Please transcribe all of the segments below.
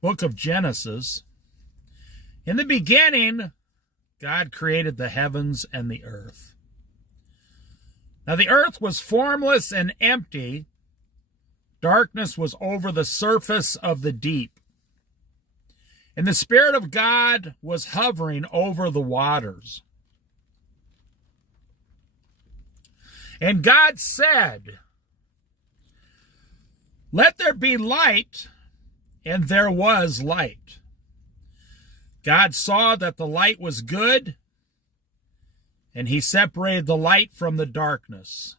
book of Genesis, in the beginning, God created the heavens and the earth. Now the earth was formless and empty. Darkness was over the surface of the deep. And the Spirit of God was hovering over the waters. And God said, "Let there be light," and there was light. God saw that the light was good, and he separated the light from the darkness.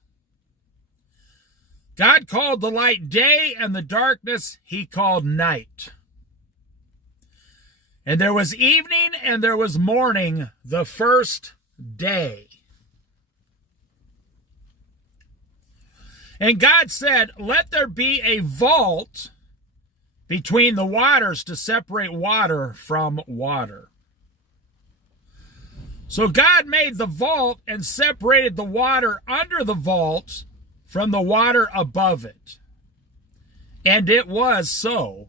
God called the light day, and the darkness he called night. And there was evening and there was morning the first day. And God said, "Let there be a vault between the waters to separate water from water." So God made the vault and separated the water under the vault from the water above it. And it was so.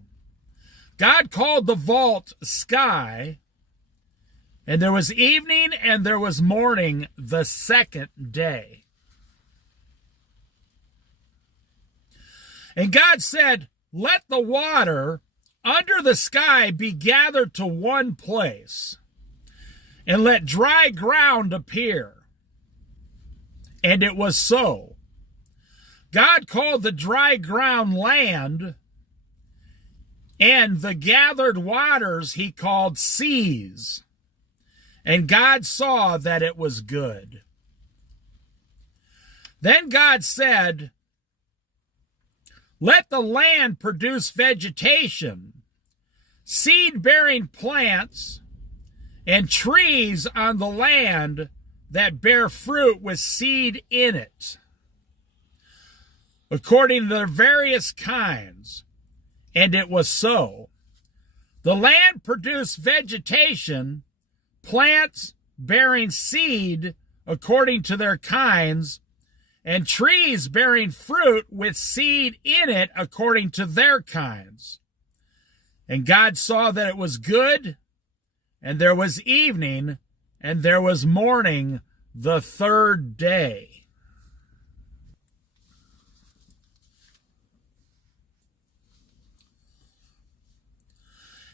God called the vault sky, and there was evening and there was morning the second day. And God said, "Let the water under the sky be gathered to one place, and let dry ground appear." And it was so. God called the dry ground land, and the gathered waters he called seas. And God saw that it was good. Then God said, "Let the land produce vegetation, seed-bearing plants, and trees on the land that bear fruit with seed in it, according to their various kinds." And it was so. The land produced vegetation, plants bearing seed according to their kinds, and trees bearing fruit with seed in it according to their kinds. And God saw that it was good, and there was evening, and there was morning the third day.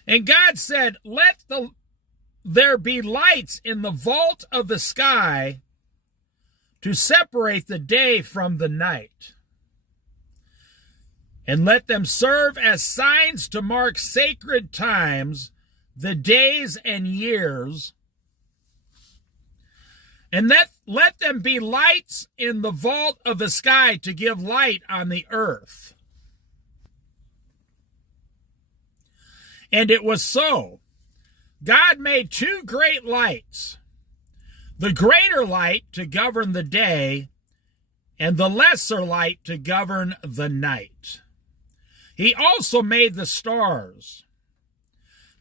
And God said, "Let there be lights in the vault of the sky to separate the day from the night. And let them serve as signs to mark sacred times, the days and years. And let them be lights in the vault of the sky to give light on the earth." And it was so. God made two great lights, the greater light to govern the day, and the lesser light to govern the night. He also made the stars.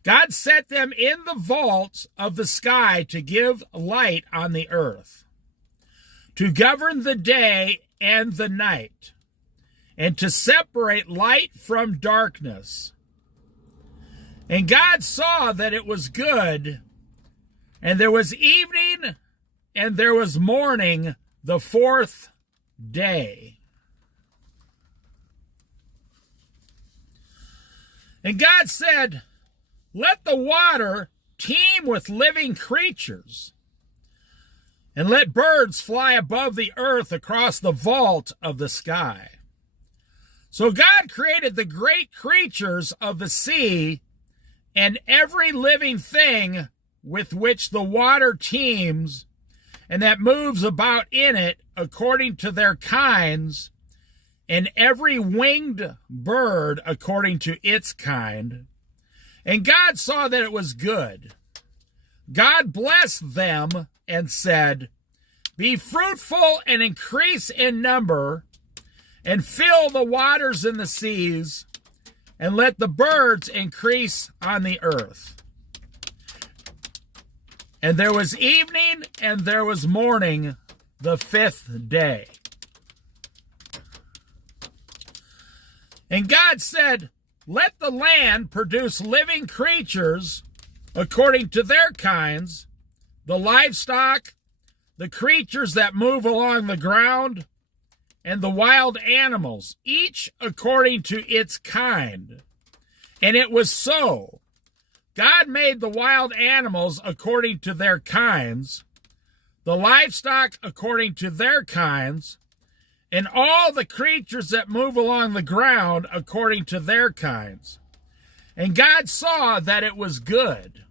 God set them in the vaults of the sky to give light on the earth, to govern the day and the night, and to separate light from darkness. And God saw that it was good, and there was evening, and there was morning the fourth day. And God said, "Let the water teem with living creatures, and let birds fly above the earth across the vault of the sky." So God created the great creatures of the sea and every living thing with which the water teems and that moves about in it according to their kinds, and every winged bird according to its kind. And God saw that it was good. God blessed them and said, "Be fruitful and increase in number, and fill the waters in the seas, and let the birds increase on the earth." And there was evening and there was morning the fifth day. And God said, let the land produce living creatures according to their kinds, the livestock, the creatures that move along the ground, and the wild animals, each according to its kind. And it was so. God made the wild animals according to their kinds, the livestock according to their kinds, and all the creatures that move along the ground according to their kinds. And God saw that it was good.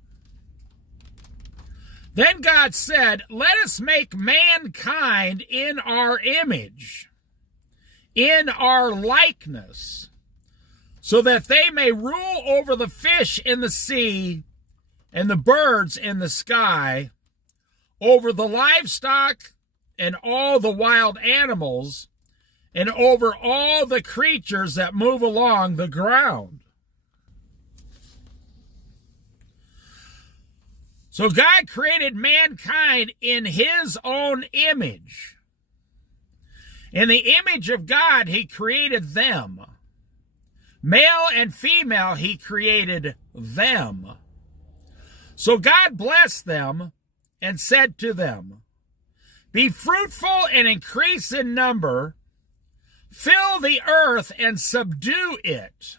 Then God said, let us make mankind in our image, in our likeness, so that they may rule over the fish in the sea and the birds in the sky, over the livestock and all the wild animals, and over all the creatures that move along the ground. So God created mankind in his own image. In the image of God, he created them. Male and female, he created them. So God blessed them and said to them, be fruitful and increase in number, fill the earth and subdue it,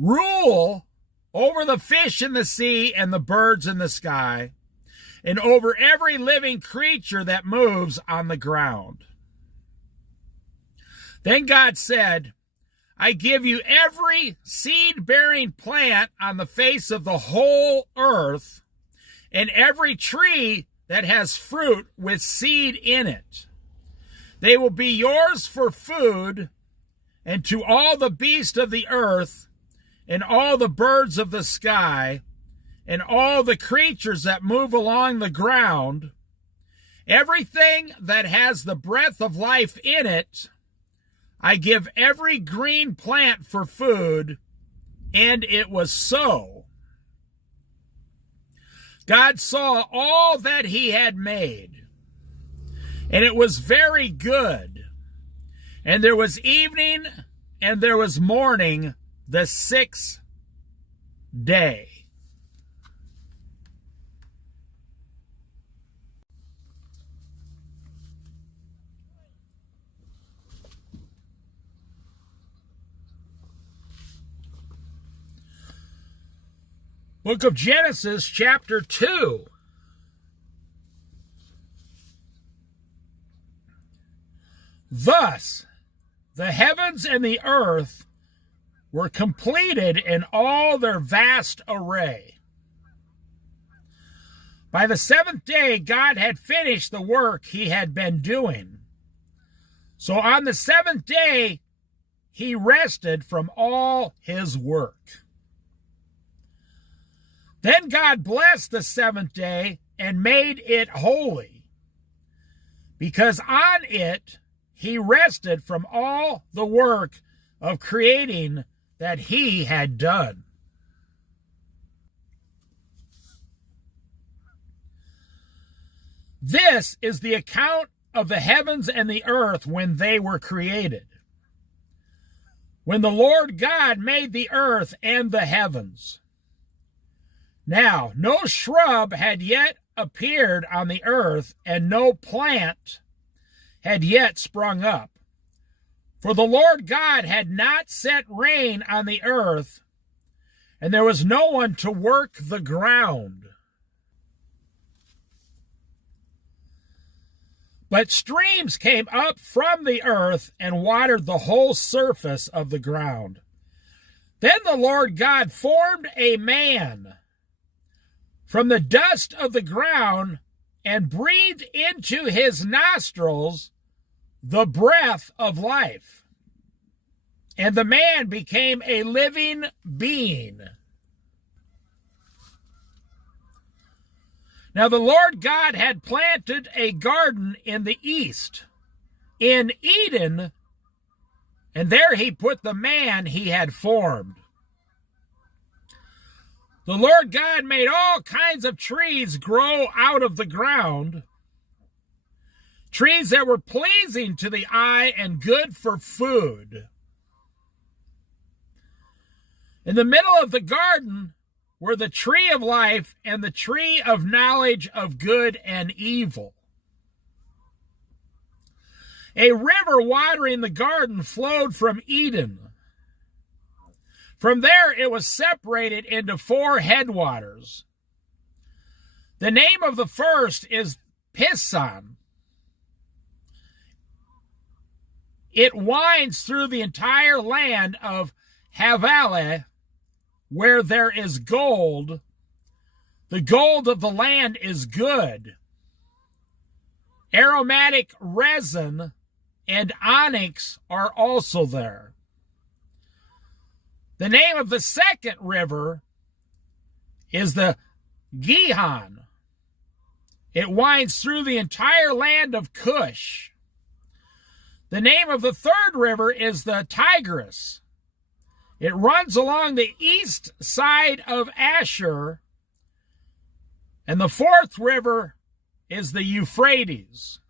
rule over the fish in the sea and the birds in the sky, and over every living creature that moves on the ground. Then God said, I give you every seed-bearing plant on the face of the whole earth, and every tree that has fruit with seed in it. They will be yours for food, and to all the beasts of the earth, and all the birds of the sky, and all the creatures that move along the ground, everything that has the breath of life in it, I give every green plant for food, and it was so. God saw all that he had made, and it was very good. And there was evening, and there was morning, the sixth day. Book of Genesis, chapter 2. Thus, the heavens and the earth were completed in all their vast array. By the seventh day, God had finished the work he had been doing. So on the seventh day, he rested from all his work. Then God blessed the seventh day and made it holy, because on it he rested from all the work of creating that he had done. This is the account of the heavens and the earth when they were created, when the Lord God made the earth and the heavens. Now, no shrub had yet appeared on the earth, and no plant had yet sprung up. For the Lord God had not sent rain on the earth, and there was no one to work the ground. But streams came up from the earth and watered the whole surface of the ground. Then the Lord God formed a man from the dust of the ground and breathed into his nostrils the breath of life. And the man became a living being. Now the Lord God had planted a garden in the east, in Eden, and there he put the man he had formed. The Lord God made all kinds of trees grow out of the ground, trees that were pleasing to the eye and good for food. In the middle of the garden were the tree of life and the tree of knowledge of good and evil. A river watering the garden flowed from Eden. From there it was separated into 4 headwaters. The name of the first is Pison. It winds through the entire land of Havilah, where there is gold. The gold of the land is good. Aromatic resin and onyx are also there. The name of the second river is the Gihon. It winds through the entire land of Cush. The name of the third river is the Tigris. It runs along the east side of Ashur. And the fourth river is the Euphrates.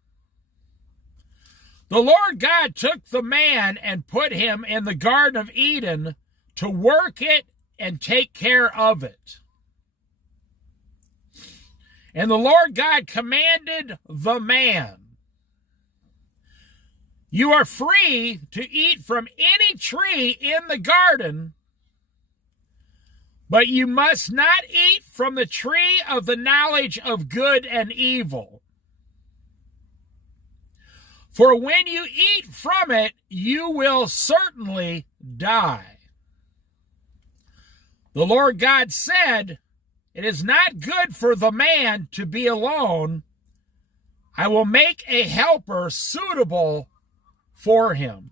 The Lord God took the man and put him in the Garden of Eden to work it and take care of it. And the Lord God commanded the man, "You are free to eat from any tree in the garden, but you must not eat from the tree of the knowledge of good and evil. For when you eat from it, you will certainly die." The Lord God said, "It is not good for the man to be alone. I will make a helper suitable for him."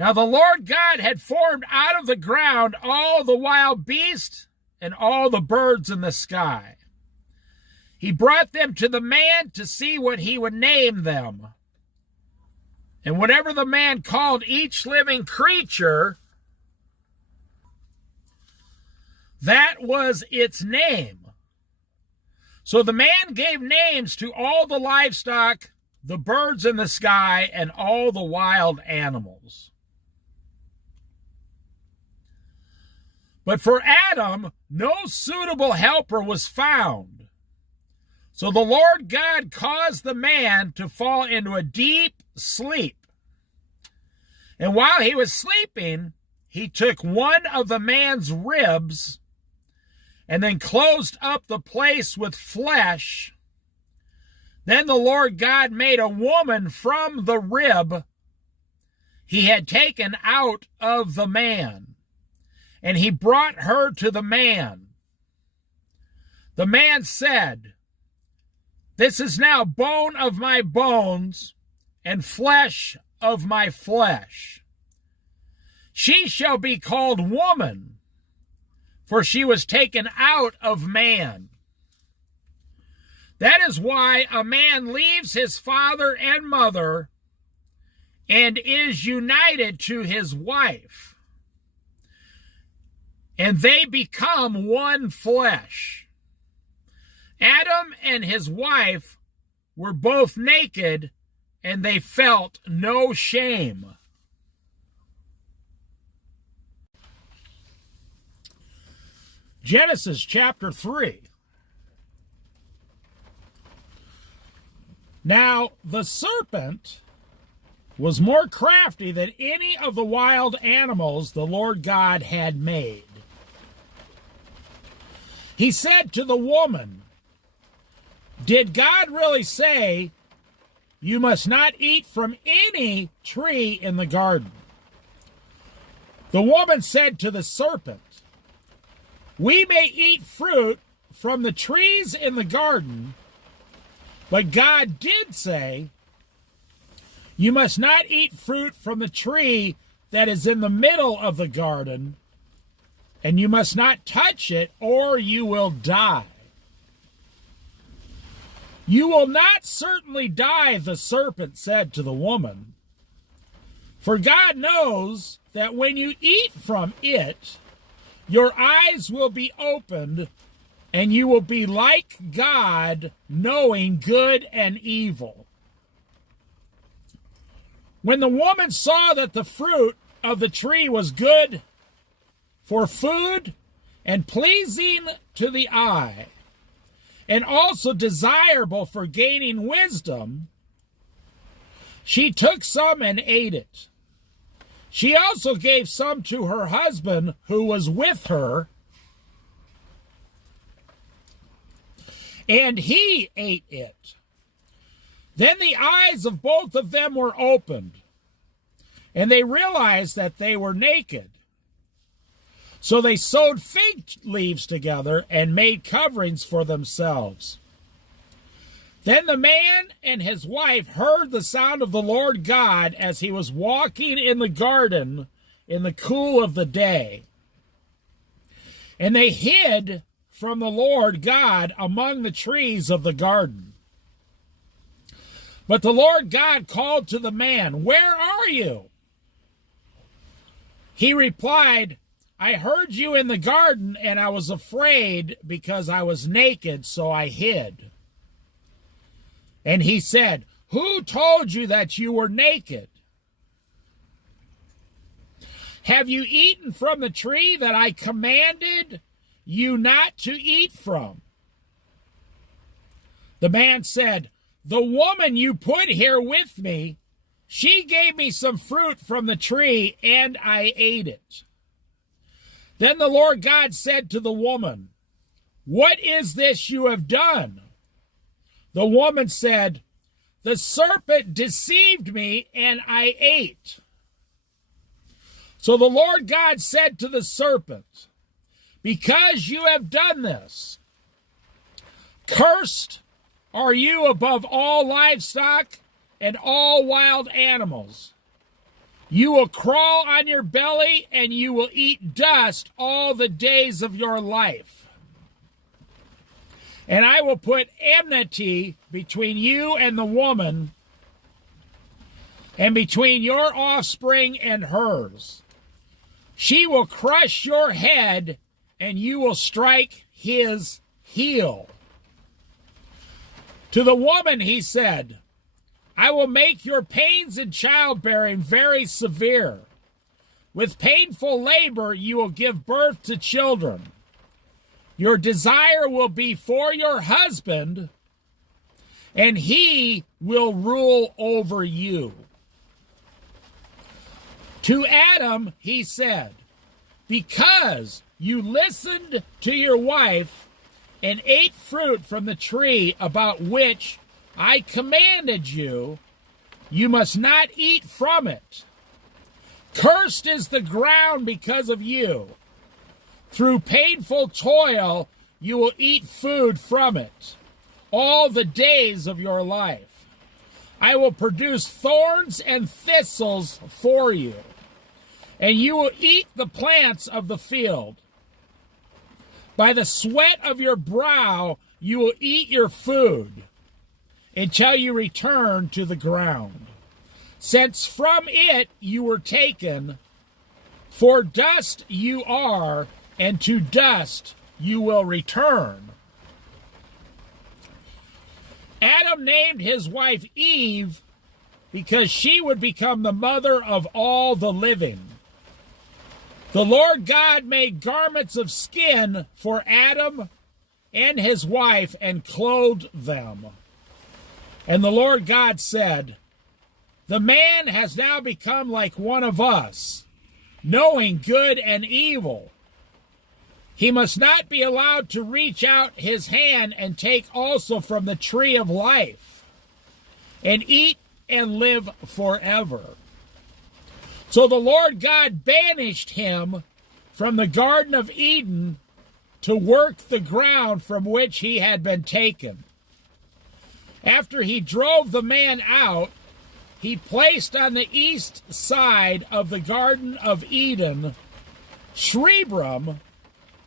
Now the Lord God had formed out of the ground all the wild beasts and all the birds in the sky. He brought them to the man to see what he would name them. And whatever the man called each living creature, that was its name. So the man gave names to all the livestock, the birds in the sky, and all the wild animals. But for Adam, no suitable helper was found. So the Lord God caused the man to fall into a deep sleep. And while he was sleeping, he took one of the man's ribs and then closed up the place with flesh. Then the Lord God made a woman from the rib he had taken out of the man, and he brought her to the man. The man said, "This is now bone of my bones and flesh of my flesh. She shall be called woman, for she was taken out of man." That is why a man leaves his father and mother and is united to his wife, and they become one flesh. Adam and his wife were both naked, and they felt no shame. Genesis chapter 3. Now the serpent was more crafty than any of the wild animals the Lord God had made. He said to the woman, "Did God really say you must not eat from any tree in the garden?" The woman said to the serpent, "We may eat fruit from the trees in the garden, but God did say, you must not eat fruit from the tree that is in the middle of the garden, and you must not touch it, or you will die." "You will not certainly die," the serpent said to the woman, "for God knows that when you eat from it, your eyes will be opened, and you will be like God, knowing good and evil." When the woman saw that the fruit of the tree was good for food and pleasing to the eye, and also desirable for gaining wisdom, she took some and ate it. She also gave some to her husband who was with her, and he ate it. Then the eyes of both of them were opened, and they realized that they were naked. So they sewed fig leaves together and made coverings for themselves. Then the man and his wife heard the sound of the Lord God as he was walking in the garden in the cool of the day. And they hid from the Lord God among the trees of the garden. But the Lord God called to the man, "Where are you?" He replied, "I heard you in the garden, and I was afraid because I was naked, so I hid." And he said, "Who told you that you were naked? Have you eaten from the tree that I commanded you not to eat from?" The man said, "The woman you put here with me, she gave me some fruit from the tree, and I ate it." Then the Lord God said to the woman, "What is this you have done?" The woman said, "The serpent deceived me, and I ate." So the Lord God said to the serpent, "Because you have done this, cursed are you above all livestock and all wild animals. You will crawl on your belly, and you will eat dust all the days of your life. And I will put enmity between you and the woman, and between your offspring and hers. She will crush your head, and you will strike his heel." To the woman he said, "I will make your pains in childbearing very severe. With painful labor you will give birth to children. Your desire will be for your husband, and he will rule over you." To Adam he said, "Because you listened to your wife and ate fruit from the tree about which I commanded you, you must not eat from it. Cursed is the ground because of you. Through painful toil you will eat food from it all the days of your life. I will produce thorns and thistles for you, and you will eat the plants of the field. By the sweat of your brow you will eat your food until you return to the ground, since from it you were taken, for dust you are, and to dust you will return." Adam named his wife Eve because she would become the mother of all the living. The Lord God made garments of skin for Adam and his wife and clothed them. And the Lord God said, "The man has now become like one of us, knowing good and evil. He must not be allowed to reach out his hand and take also from the tree of life and eat and live forever." So the Lord God banished him from the Garden of Eden to work the ground from which he had been taken. After he drove the man out, he placed on the east side of the Garden of Eden cherubim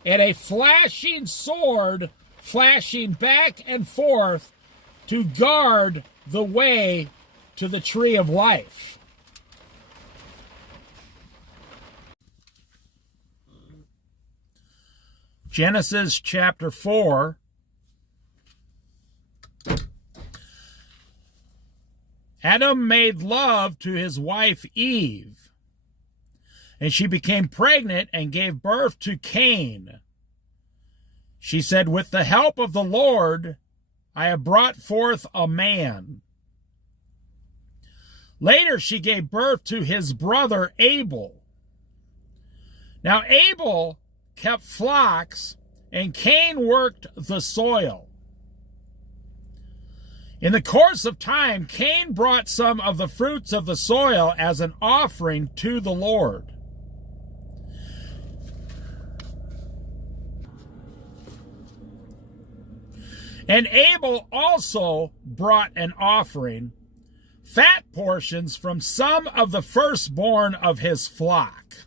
and a flashing sword flashing back and forth to guard the way to the tree of life. Genesis chapter 4. Adam made love to his wife Eve, And she became pregnant and gave birth to Cain. She said, "With the help of the Lord, I have brought forth a man." Later, she gave birth to his brother Abel. Now, Abel kept flocks, and Cain worked the soil. In the course of time, Cain brought some of the fruits of the soil as an offering to the Lord. And Abel also brought an offering, fat portions from some of the firstborn of his flock.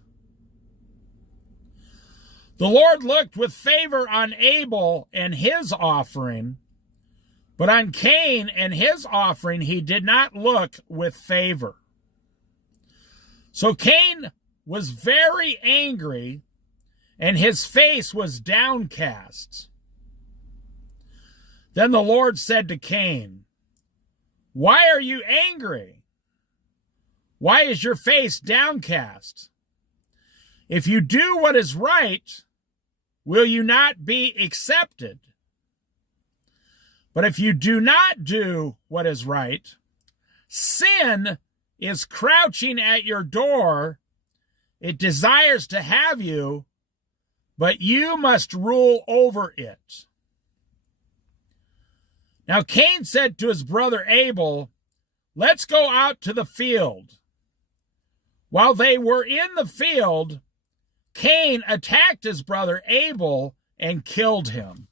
The Lord looked with favor on Abel and his offering, but on Cain and his offering he did not look with favor. So Cain was very angry, and his face was downcast. Then the Lord said to Cain, "Why are you angry? Why is your face downcast? If you do what is right, will you not be accepted? But if you do not do what is right, sin is crouching at your door. It desires to have you, but you must rule over it." Now Cain said to his brother Abel, "Let's go out to the field." While they were in the field, Cain attacked his brother Abel and killed him.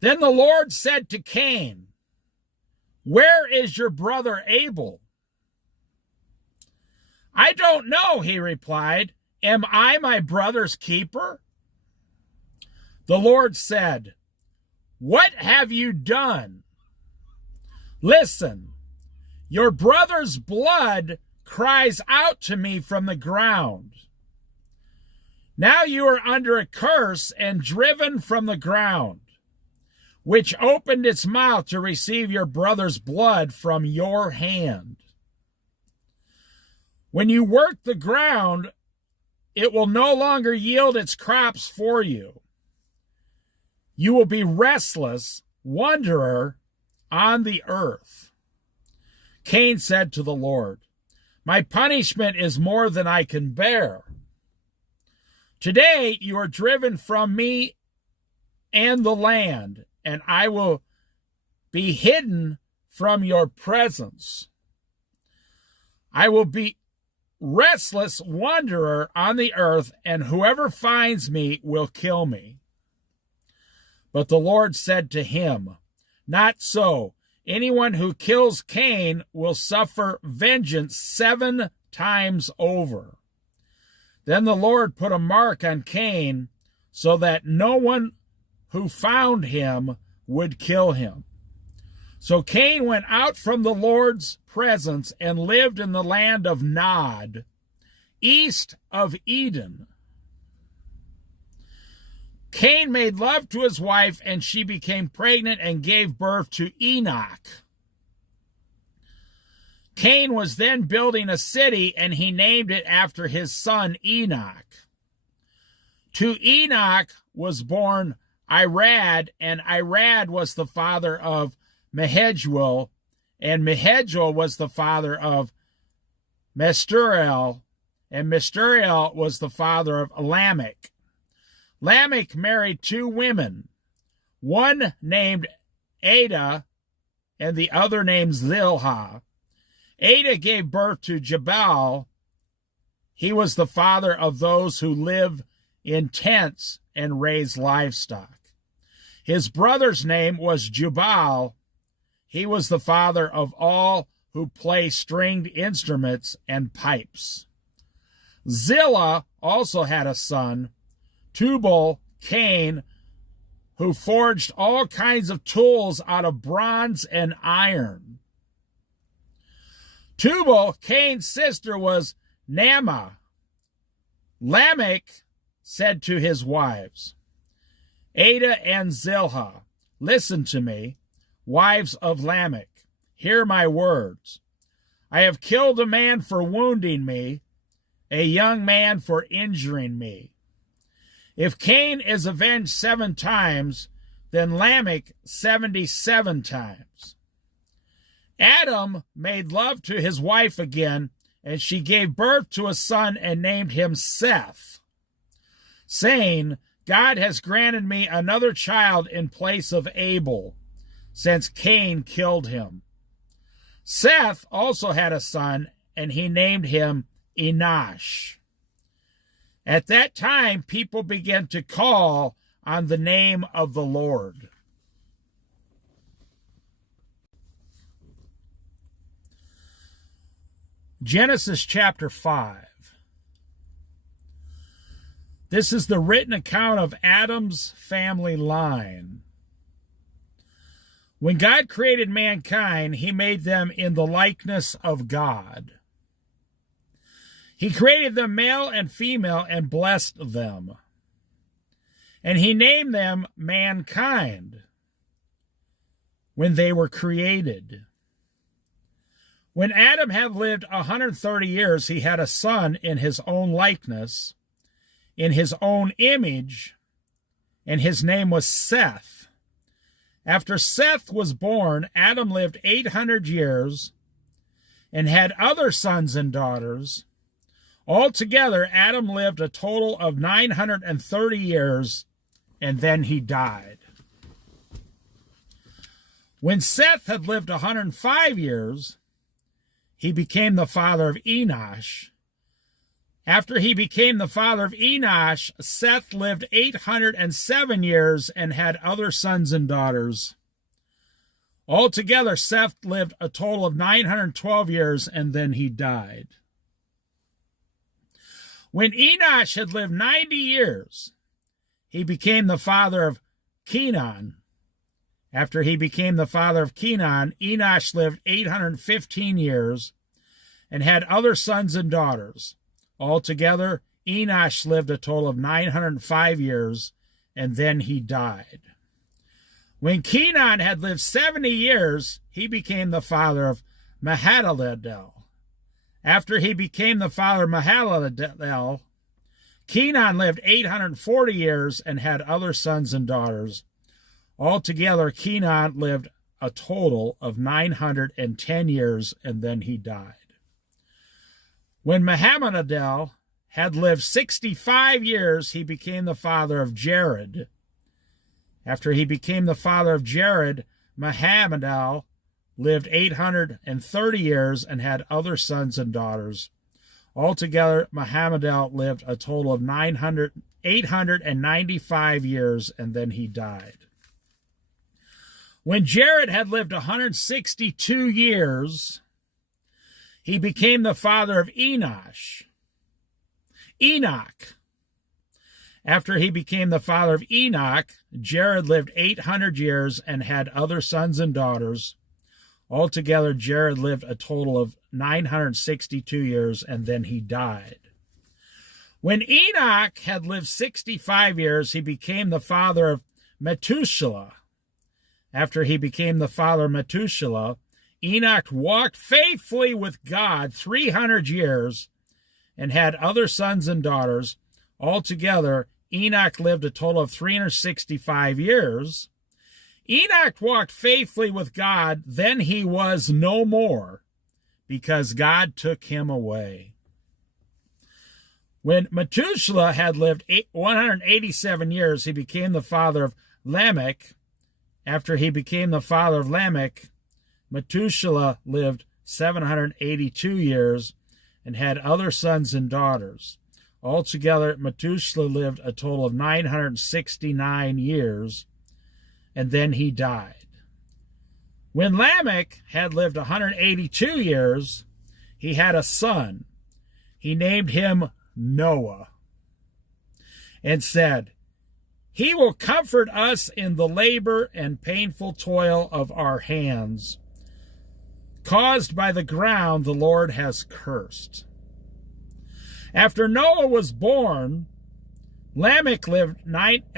Then the Lord said to Cain, "Where is your brother Abel?" "I don't know," he replied. "Am I my brother's keeper?" The Lord said, "What have you done? Listen, your brother's blood cries out to me from the ground. Now you are under a curse and driven from the ground, which opened its mouth to receive your brother's blood from your hand. When you work the ground, it will no longer yield its crops for you. You will be restless, wanderer on the earth." Cain said to the Lord, "My punishment is more than I can bear. Today you are driven from me and the land, and I will be hidden from your presence. I will be restless wanderer on the earth, and whoever finds me will kill me." But the Lord said to him, "Not so. Anyone who kills Cain will suffer vengeance 7 times over." Then the Lord put a mark on Cain so that no one who found him would kill him. So Cain went out from the Lord's presence and lived in the land of Nod, east of Eden. Cain made love to his wife, and she became pregnant and gave birth to Enoch. Cain was then building a city, and he named it after his son Enoch. To Enoch was born Irad, and Irad was the father of Mehejuel, and Mehejuel was the father of Mesturiel, and Mesturiel was the father of Lamech. Lamech married 2 women, one named Adah and the other named Zillah. Adah gave birth to Jabal. He was the father of those who live in tents and raise livestock. His brother's name was Jubal. He was the father of all who play stringed instruments and pipes. Zillah also had a son, Tubal-Cain, who forged all kinds of tools out of bronze and iron. Tubal-Cain's sister was Naamah. Lamech said to his wives, Adah and Zillah, "Listen to me, wives of Lamech. Hear my words. I have killed a man for wounding me, a young man for injuring me. If Cain is avenged 7 times, then Lamech 77 times. Adam made love to his wife again, and she gave birth to a son and named him Seth, saying, God has granted me another child in place of Abel, since Cain killed him. Seth also had a son, and he named him Enosh. At that time, people began to call on the name of the Lord. Genesis chapter 5. This is the written account of Adam's family line. When God created mankind, he made them in the likeness of God. He created them male and female and blessed them. And he named them mankind when they were created. When Adam had lived 130 years, he had a son in his own likeness, in his own image, and his name was Seth. After Seth was born, Adam lived 800 years and had other sons and daughters. Altogether, Adam lived a total of 930 years, and then he died. When Seth had lived 105 years, he became the father of Enosh. After he became the father of Enosh, Seth lived 807 years and had other sons and daughters. Altogether, Seth lived a total of 912 years, and then he died. When Enosh had lived 90 years, he became the father of Kenan. After he became the father of Kenan, Enosh lived 815 years and had other sons and daughters. Altogether, Enosh lived a total of 905 years, and then he died. When Kenan had lived 70 years, he became the father of Mahalalel. After he became the father of Mahalalel, Kenan lived 840 years and had other sons and daughters. Altogether, Kenan lived a total of 910 years, and then he died. When Mahalalel had lived 65 years, he became the father of Jared. After he became the father of Jared, Mahalalel lived 830 years and had other sons and daughters. Altogether, Mahalalel lived a total of 895 years, and then he died. When Jared had lived 162 years, he became the father of Enoch. After he became the father of Enoch, Jared lived 800 years and had other sons and daughters. Altogether, Jared lived a total of 962 years, and then he died. When Enoch had lived 65 years, he became the father of Methuselah. After he became the father of Methuselah, Enoch walked faithfully with God 300 years and had other sons and daughters. Altogether, Enoch lived a total of 365 years. Enoch walked faithfully with God, then he was no more, because God took him away. When Methuselah had lived 187 years, he became the father of Lamech. After he became the father of Lamech, Methuselah lived 782 years and had other sons and daughters. Altogether, Methuselah lived a total of 969 years, and then he died. When Lamech had lived 182 years, he had a son. He named him Noah and said, "He will comfort us in the labor and painful toil of our hands. Caused by the ground the Lord has cursed." After Noah was born, Lamech lived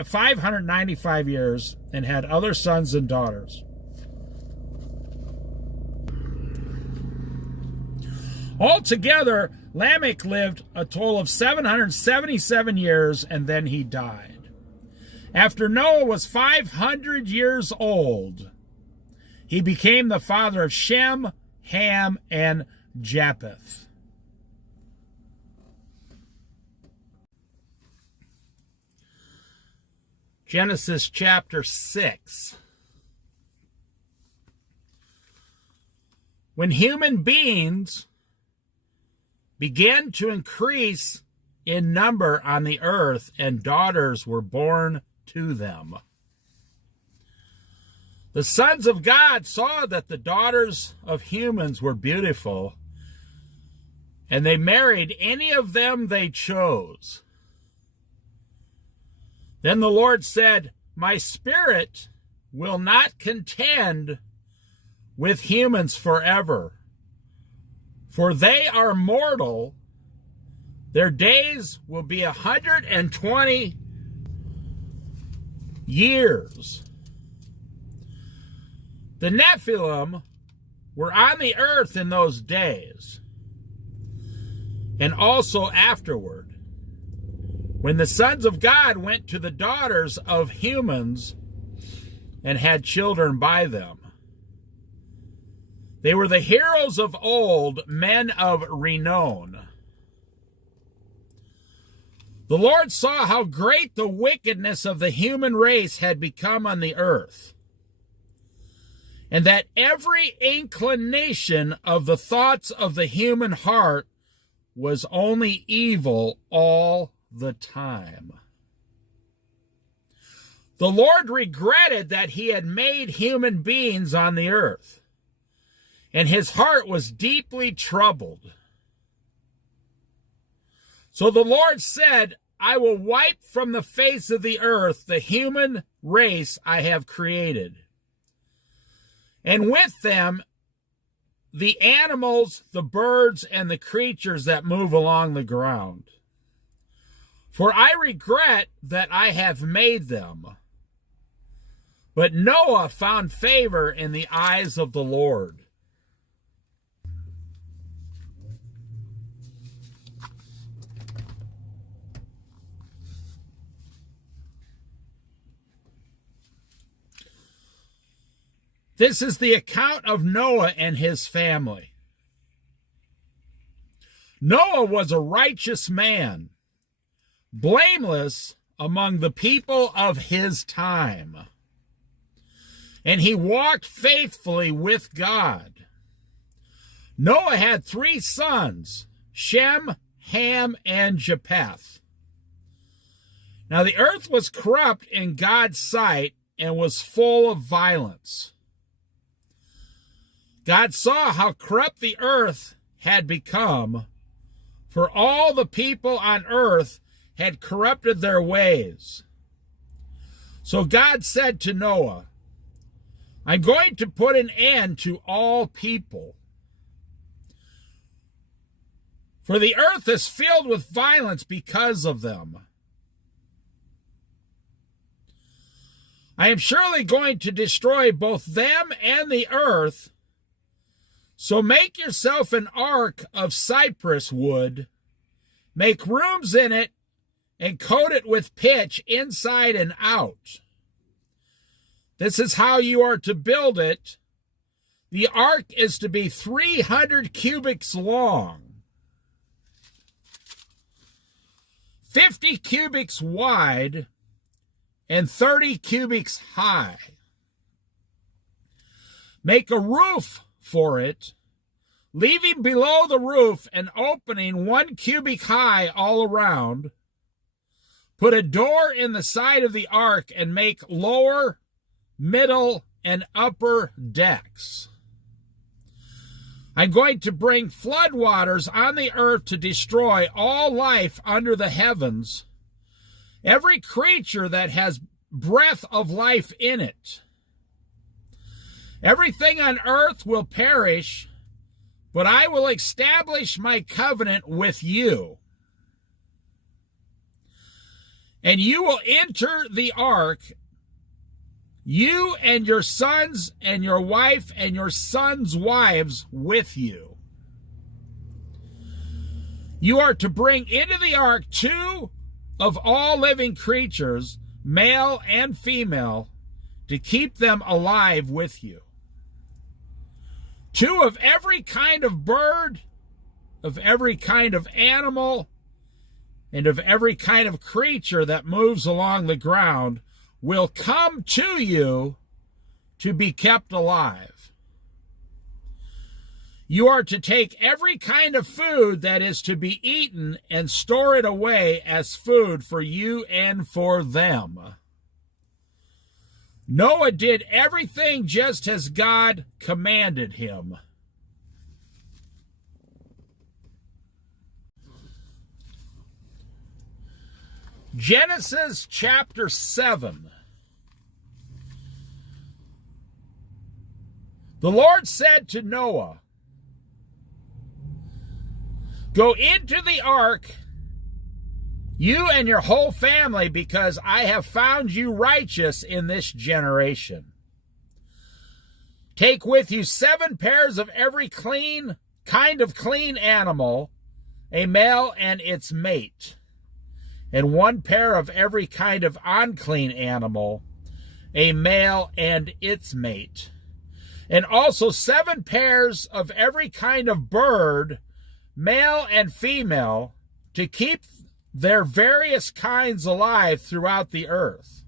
595 years and had other sons and daughters. Altogether, Lamech lived a total of 777 years, and then he died. After Noah was 500 years old, he became the father of Shem, Ham, and Japheth. Genesis chapter 6. When human beings began to increase in number on the earth, and daughters were born to them, the sons of God saw that the daughters of humans were beautiful, and they married any of them they chose. Then the Lord said, "My spirit will not contend with humans forever, for they are mortal. Their days will be 120 years." The Nephilim were on the earth in those days, and also afterward, when the sons of God went to the daughters of humans and had children by them. They were the heroes of old, men of renown. The Lord saw how great the wickedness of the human race had become on the earth, and that every inclination of the thoughts of the human heart was only evil all the time. The Lord regretted that he had made human beings on the earth, and his heart was deeply troubled. So the Lord said, "I will wipe from the face of the earth the human race I have created, and with them the animals, the birds, and the creatures that move along the ground. For I regret that I have made them." But Noah found favor in the eyes of the Lord. This is the account of Noah and his family. Noah was a righteous man, blameless among the people of his time, and he walked faithfully with God. Noah had 3 sons, Shem, Ham, and Japheth. Now the earth was corrupt in God's sight and was full of violence. God saw how corrupt the earth had become, for all the people on earth had corrupted their ways. So God said to Noah, "I'm going to put an end to all people, for the earth is filled with violence because of them. I am surely going to destroy both them and the earth. So make yourself an ark of cypress wood, make rooms in it, and coat it with pitch inside and out. This is how you are to build it. The ark is to be 300 cubits long, 50 cubits wide, and 30 cubits high. Make a roof for it, leaving below the roof an opening 1 cubit high all around. Put a door in the side of the ark and make lower, middle, and upper decks. I'm going to bring floodwaters on the earth to destroy all life under the heavens, every creature that has breath of life in it. Everything on earth will perish, but I will establish my covenant with you. And you will enter the ark, you and your sons and your wife and your sons' wives with you. You are to bring into the ark 2 of all living creatures, male and female, to keep them alive with you. 2 of every kind of bird, of every kind of animal, and of every kind of creature that moves along the ground will come to you to be kept alive. You are to take every kind of food that is to be eaten and store it away as food for you and for them. Noah did everything just as God commanded him. Genesis chapter 7. The Lord said to Noah, "Go into the ark, you and your whole family, because I have found you righteous in this generation. Take with you 7 pairs of every kind of clean animal, a male and its mate, and 1 pair of every kind of unclean animal, a male and its mate, and also 7 pairs of every kind of bird, male and female, to keep their various kinds alive throughout the earth.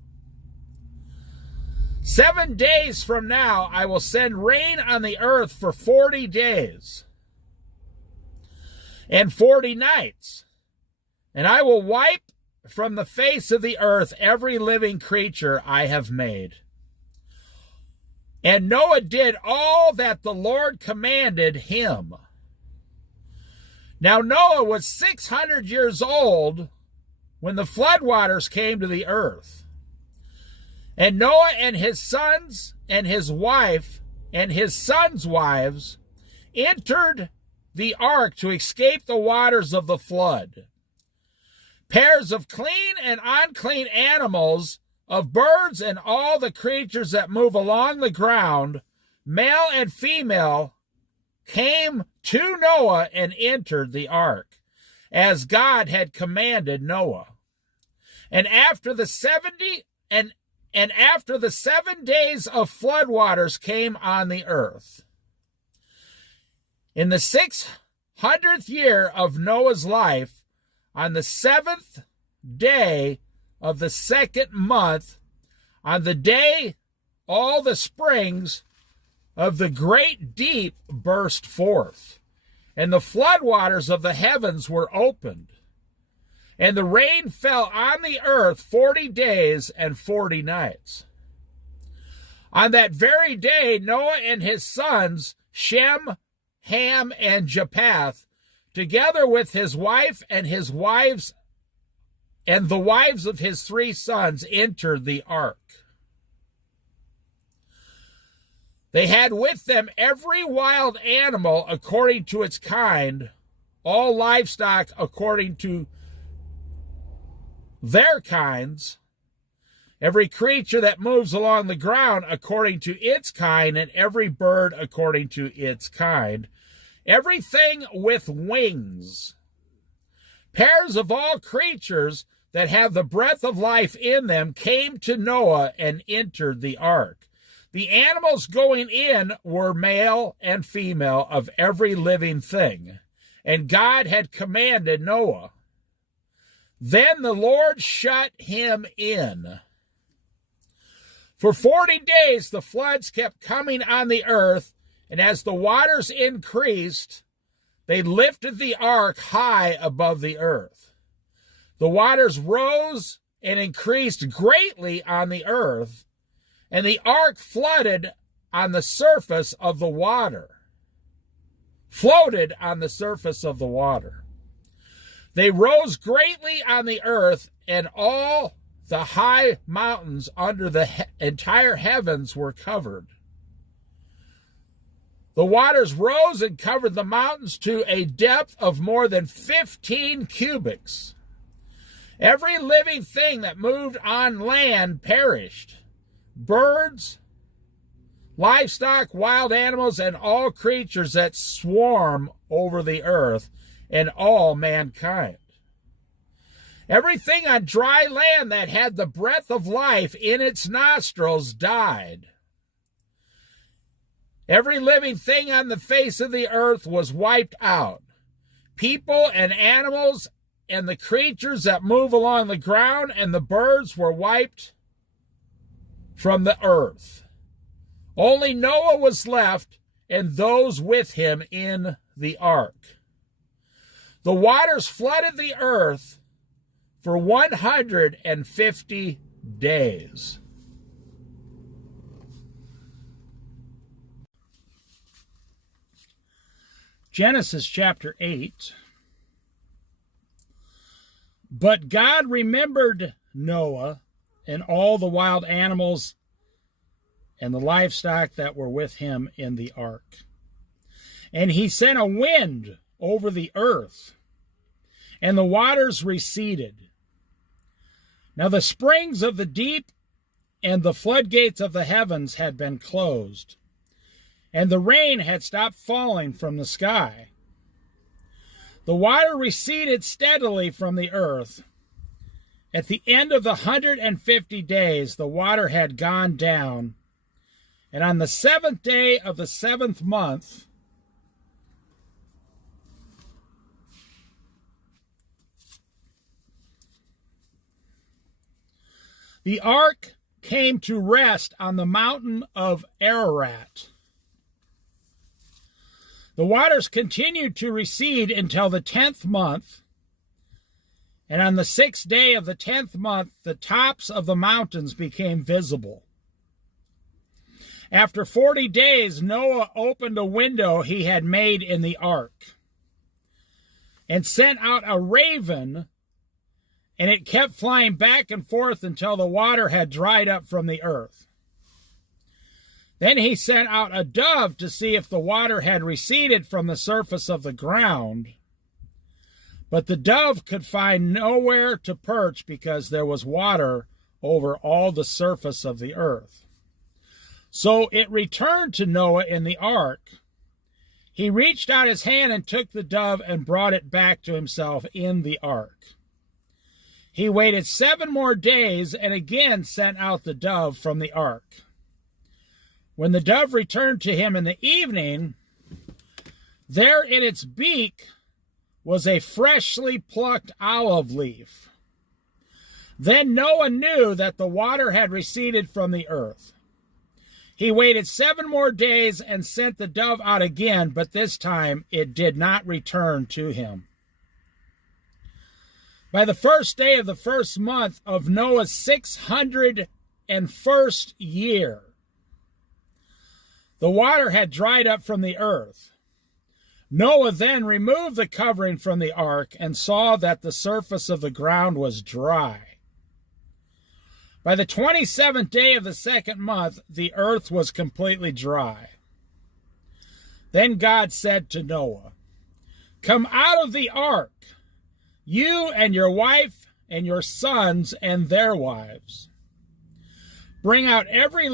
7 days from now I will send rain on the earth for 40 days and 40 nights, and I will wipe from the face of the earth every living creature I have made." And Noah did all that the Lord commanded him. Now Noah was 600 years old when the floodwaters came to the earth. And Noah and his sons and his wife and his sons' wives entered the ark to escape the waters of the flood. Pairs of clean and unclean animals, of birds and all the creatures that move along the ground, male and female, came to Noah and entered the ark, as God had commanded Noah. And after the 7 days of floodwaters came on the earth. In the 600th year of Noah's life, on the 7th day of the 2nd month, on the day all the springs of the great deep burst forth, and the floodwaters of the heavens were opened, and the rain fell on the earth 40 days and 40 nights. On that very day, Noah and his sons, Shem, Ham, and Japheth, together with his wife and his wives and the wives of his 3 sons, entered the ark. They had with them every wild animal according to its kind, all livestock according to their kinds, every creature that moves along the ground according to its kind, and every bird according to its kind, everything with wings. Pairs of all creatures that have the breath of life in them came to Noah and entered the ark. The animals going in were male and female of every living thing, and God had commanded Noah. Then the Lord shut him in. For 40 days the floods kept coming on the earth, and as the waters increased, they lifted the ark high above the earth. The waters rose and increased greatly on the earth, and the ark flooded on the surface of the water. Floated on the surface of the water. They rose greatly on the earth, and all the high mountains under the entire heavens were covered. The waters rose and covered the mountains to a depth of more than 15 cubits. Every living thing that moved on land perished. Birds, livestock, wild animals, and all creatures that swarm over the earth, and all mankind. Everything on dry land that had the breath of life in its nostrils died. Every living thing on the face of the earth was wiped out. People and animals and the creatures that move along the ground and the birds were wiped from the earth. Only Noah was left and those with him in the ark. The waters flooded the earth for 150 days. Genesis chapter 8. But God remembered Noah and all the wild animals and the livestock that were with him in the ark. And he sent a wind over the earth, and the waters receded. Now the springs of the deep and the floodgates of the heavens had been closed, and the rain had stopped falling from the sky. The water receded steadily from the earth. At the end of the 150 days, the water had gone down, and on the 7th day of the 7th month, the ark came to rest on the mountain of Ararat. The waters continued to recede until the 10th month, and on the 6th day of the 10th month, the tops of the mountains became visible. After 40 days, Noah opened a window he had made in the ark and sent out a raven, and it kept flying back and forth until the water had dried up from the earth. Then he sent out a dove to see if the water had receded from the surface of the ground. But the dove could find nowhere to perch because there was water over all the surface of the earth. So it returned to Noah in the ark. He reached out his hand and took the dove and brought it back to himself in the ark. He waited 7 more days and again sent out the dove from the ark. When the dove returned to him in the evening, there in its beak was a freshly plucked olive leaf. Then Noah knew that the water had receded from the earth. He waited 7 more days and sent the dove out again, but this time it did not return to him. By the 1st day of the 1st month of Noah's 601st year, the water had dried up from the earth. Noah then removed the covering from the ark and saw that the surface of the ground was dry. By the 27th day of the 2nd month, the earth was completely dry. Then God said to Noah, "Come out of the ark, you and your wife and your sons and their wives. Bring out every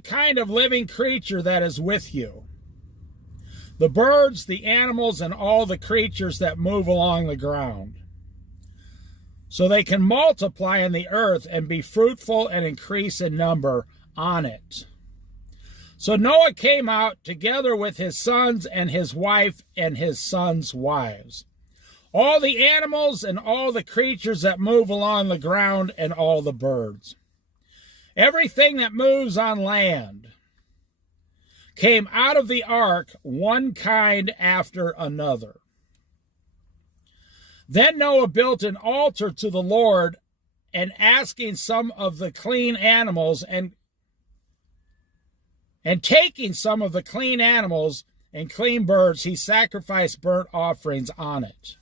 kind of living creature that is with you, the birds, the animals, and all the creatures that move along the ground, so they can multiply in the earth and be fruitful and increase in number on it." So Noah came out together with his sons and his wife and his sons' wives, all the animals and all the creatures that move along the ground and all the birds. Everything that moves on land came out of the ark, one kind after another. Then Noah built an altar to the Lord, and asking some of the clean animals and taking some of the clean animals and clean birds, he sacrificed burnt offerings on it.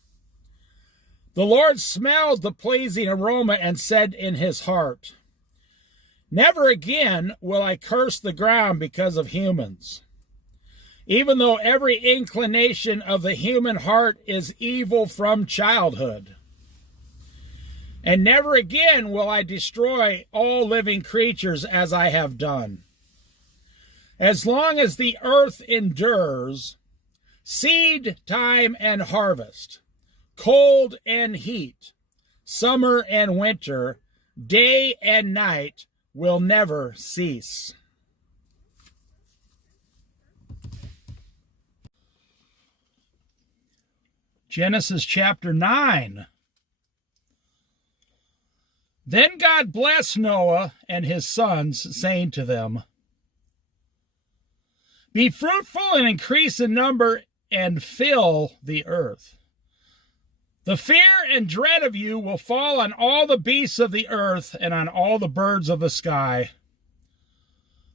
The Lord smelled the pleasing aroma and said in his heart, "Never again will I curse the ground because of humans, even though every inclination of the human heart is evil from childhood. And never again will I destroy all living creatures as I have done. As long as the earth endures, seed time and harvest, cold and heat, summer and winter, day and night will never cease. Genesis chapter 9. Then God blessed Noah and his sons, saying to them, Be fruitful and increase in number and fill the earth. The fear and dread of you will fall on all the beasts of the earth and on all the birds of the sky,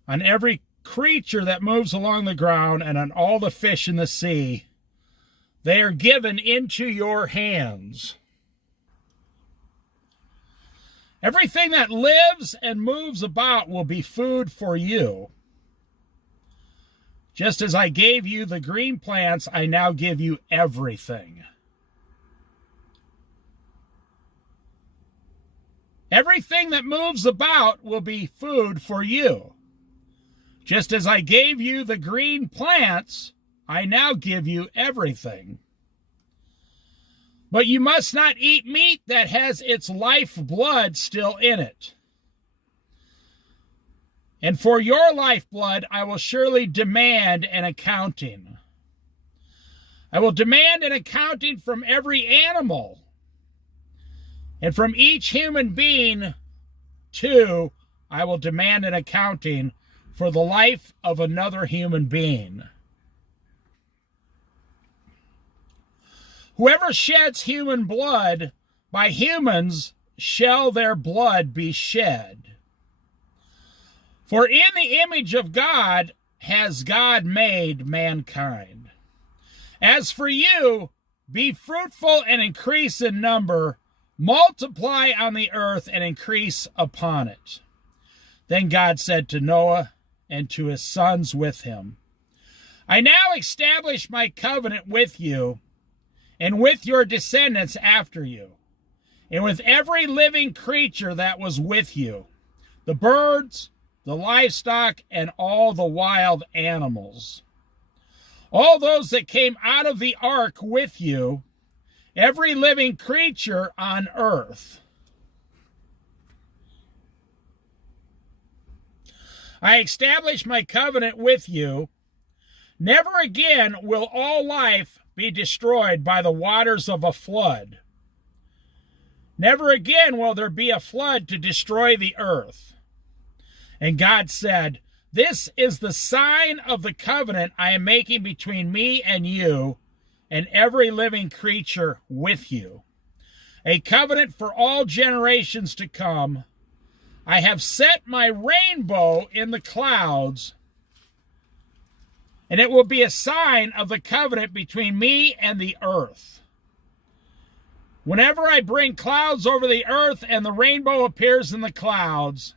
on every creature that moves along the ground and on all the fish in the sea. They are given into your hands. Everything that lives and moves about will be food for you. Just as I gave you the green plants, I now give you everything. Everything that moves about will be food for you. Just as I gave you the green plants, I now give you everything. But you must not eat meat that has its life blood still in it. And for your lifeblood I will surely demand an accounting. I will demand an accounting from every animal, and from each human being, too, I will demand an accounting for the life of another human being. Whoever sheds human blood, by humans shall their blood be shed. For in the image of God has God made mankind. As for you, be fruitful and increase in number, multiply on the earth and increase upon it. Then God said to Noah and to his sons with him, I now establish my covenant with you and with your descendants after you, and with every living creature that was with you, the birds, the livestock, and all the wild animals. All those that came out of the ark with you, every living creature on earth. I establish my covenant with you. Never again will all life be destroyed by the waters of a flood. Never again will there be a flood to destroy the earth. And God said, This is the sign of the covenant I am making between me and you and every living creature with you. A covenant for all generations to come. I have set my rainbow in the clouds, and it will be a sign of the covenant between me and the earth. Whenever I bring clouds over the earth and the rainbow appears in the clouds,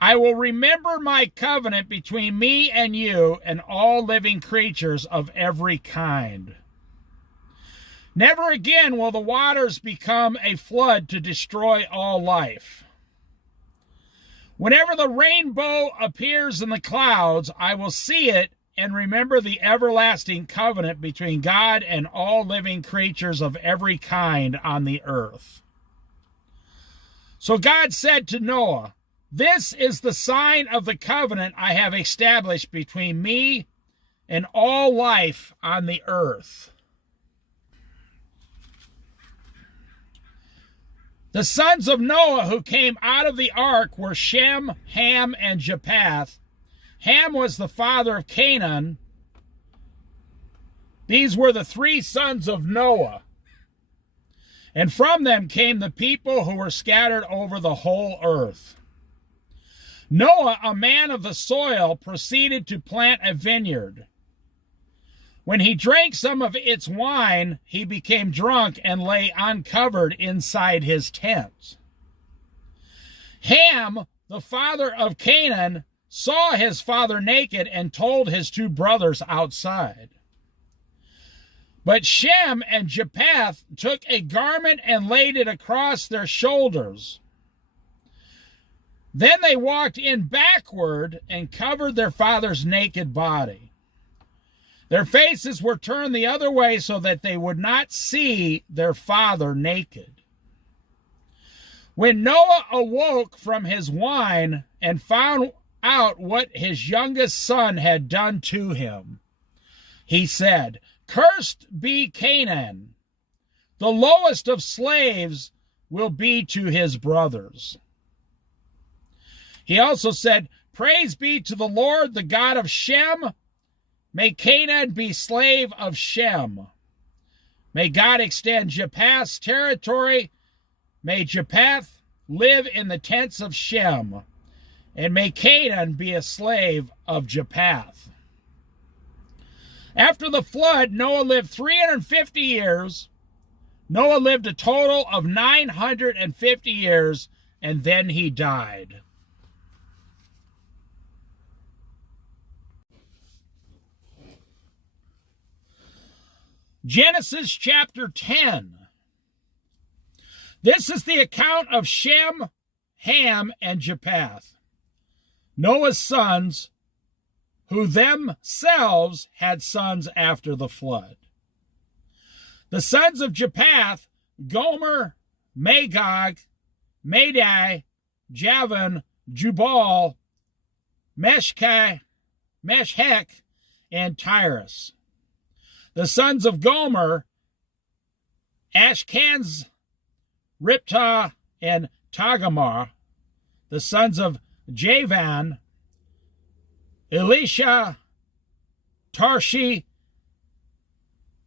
I will remember my covenant between me and you and all living creatures of every kind. Never again will the waters become a flood to destroy all life. Whenever the rainbow appears in the clouds, I will see it and remember the everlasting covenant between God and all living creatures of every kind on the earth. So God said to Noah, This is the sign of the covenant I have established between me and all life on the earth. The sons of Noah who came out of the ark were Shem, Ham, and Japheth. Ham was the father of Canaan. These were the three sons of Noah. And from them came the people who were scattered over the whole earth. Noah, a man of the soil, proceeded to plant a vineyard. When he drank some of its wine, he became drunk and lay uncovered inside his tent. Ham, the father of Canaan, saw his father naked and told his two brothers outside. But Shem and Japheth took a garment and laid it across their shoulders. Then they walked in backward and covered their father's naked body. Their faces were turned the other way so that they would not see their father naked. When Noah awoke from his wine and found out what his youngest son had done to him, he said, "Cursed be Canaan. The lowest of slaves will be to his brothers." He also said, "Praise be to the Lord, the God of Shem. May Canaan be slave of Shem. May God extend Japheth's territory. May Japheth live in the tents of Shem. And may Canaan be a slave of Japheth." After the flood, Noah lived 350 years. Noah lived a total of 950 years, and then he died. Genesis chapter 10. This is the account of Shem, Ham, and Japheth, Noah's sons, who themselves had sons after the flood. The sons of Japheth: Gomer, Magog, Madai, Javan, Jubal, Meshech, and Tyrus. The sons of Gomer: Ashkenaz, Riptah, and Togarmah. The sons of Javan: Elisha, Tarshi,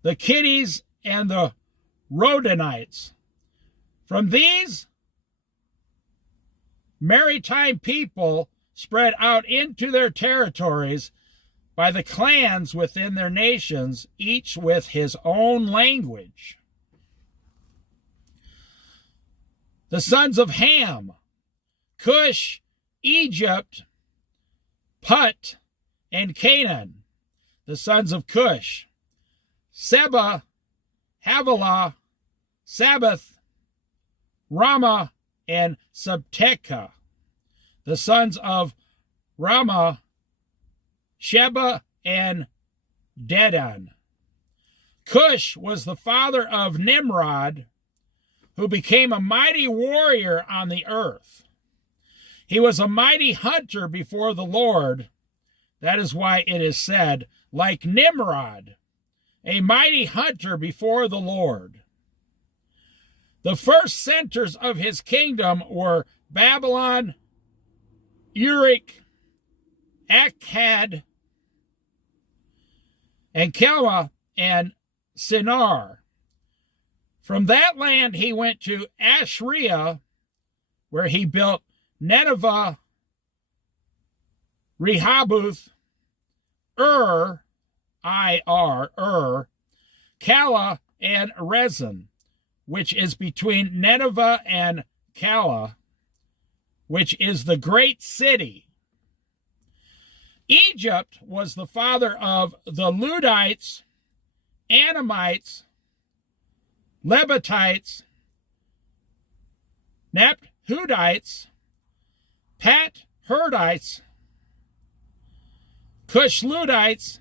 the Kittites, and the Rodanites. From these maritime people spread out into their territories by the clans within their nations, each with his own language. The sons of Ham: Cush, Egypt, Put, and Canaan. The sons of Cush: Seba, Havilah, Sabbath, Ramah, and Sabteka. The sons of Ramah: Sheba and Dedan. Cush was the father of Nimrod, who became a mighty warrior on the earth. He was a mighty hunter before the Lord. That is why it is said, like Nimrod, a mighty hunter before the Lord. The first centers of his kingdom were Babylon, Uruk, Akkad, and Kelma, and Shinar. From that land he went to Assyria, where he built Nineveh, Rehoboth, Ur, Calah, and Rezin, which is between Nineveh and Calah, which is the great city. Egypt was the father of the Ludites, Anamites, Lebatites, Naphtalites, Patherdites, Cushludites,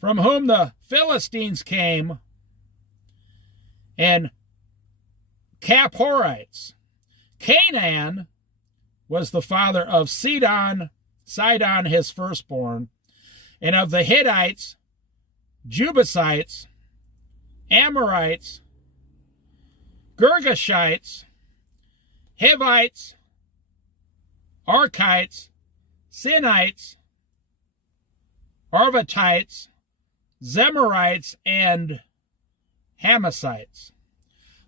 from whom the Philistines came, and Caphorites. Canaan was the father of Sidon his firstborn, and of the Hittites, Jebusites, Amorites, Girgashites, Hivites, Archites, Sinites, Arvatites, Zemarites, and Hamasites.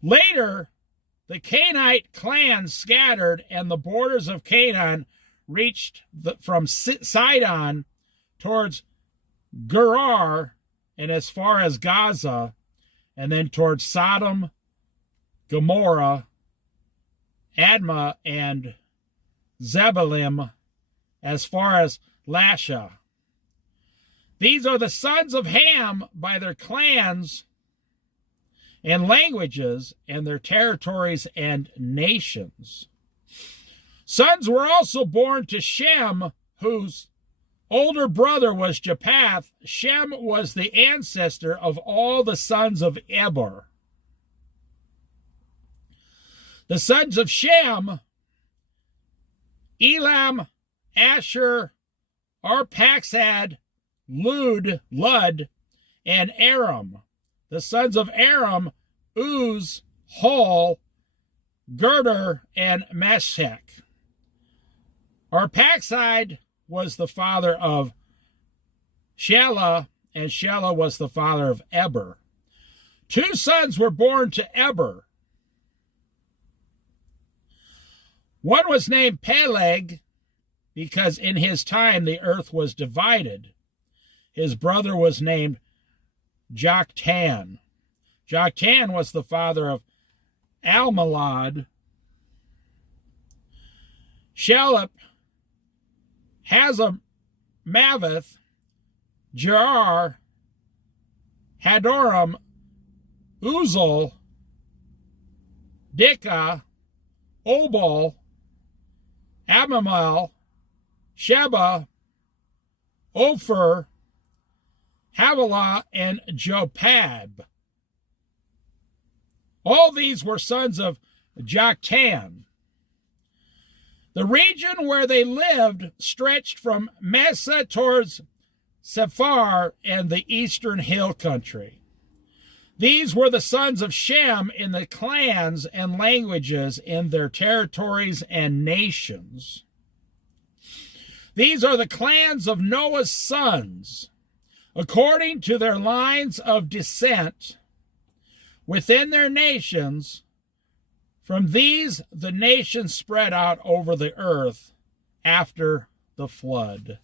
Later, the Canaanite clans scattered, and the borders of Canaan reached from Sidon towards Gerar and as far as Gaza, and then towards Sodom, Gomorrah, Admah, and Zebulun, as far as Lasha. These are the sons of Ham by their clans and languages and their territories and nations. Sons were also born to Shem, older brother was Japheth. Shem was the ancestor of all the sons of Eber. The sons of Shem, Elam, Asher, Arphaxad, Lud, and Aram. The sons of Aram, Uz, Hul, Girder, and Meshech. Arphaxad was the father of Shelah, and Shelah was the father of Eber. 2 sons were born to Eber. One was named Peleg, because in his time the earth was divided. His brother was named Joktan. Joktan was the father of Almalad, Shelep, Hazamaveth, Jerar, Hadoram, Uzal, Dikah, Obal, Abimael, Sheba, Ophir, Havilah, and Jobab. All these were sons of Joktan. The region where they lived stretched from Mesa towards Sephar and the eastern hill country. These were the sons of Shem in the clans and languages in their territories and nations. These are the clans of Noah's sons, according to their lines of descent within their nations. From these, the nations spread out over the earth after the flood.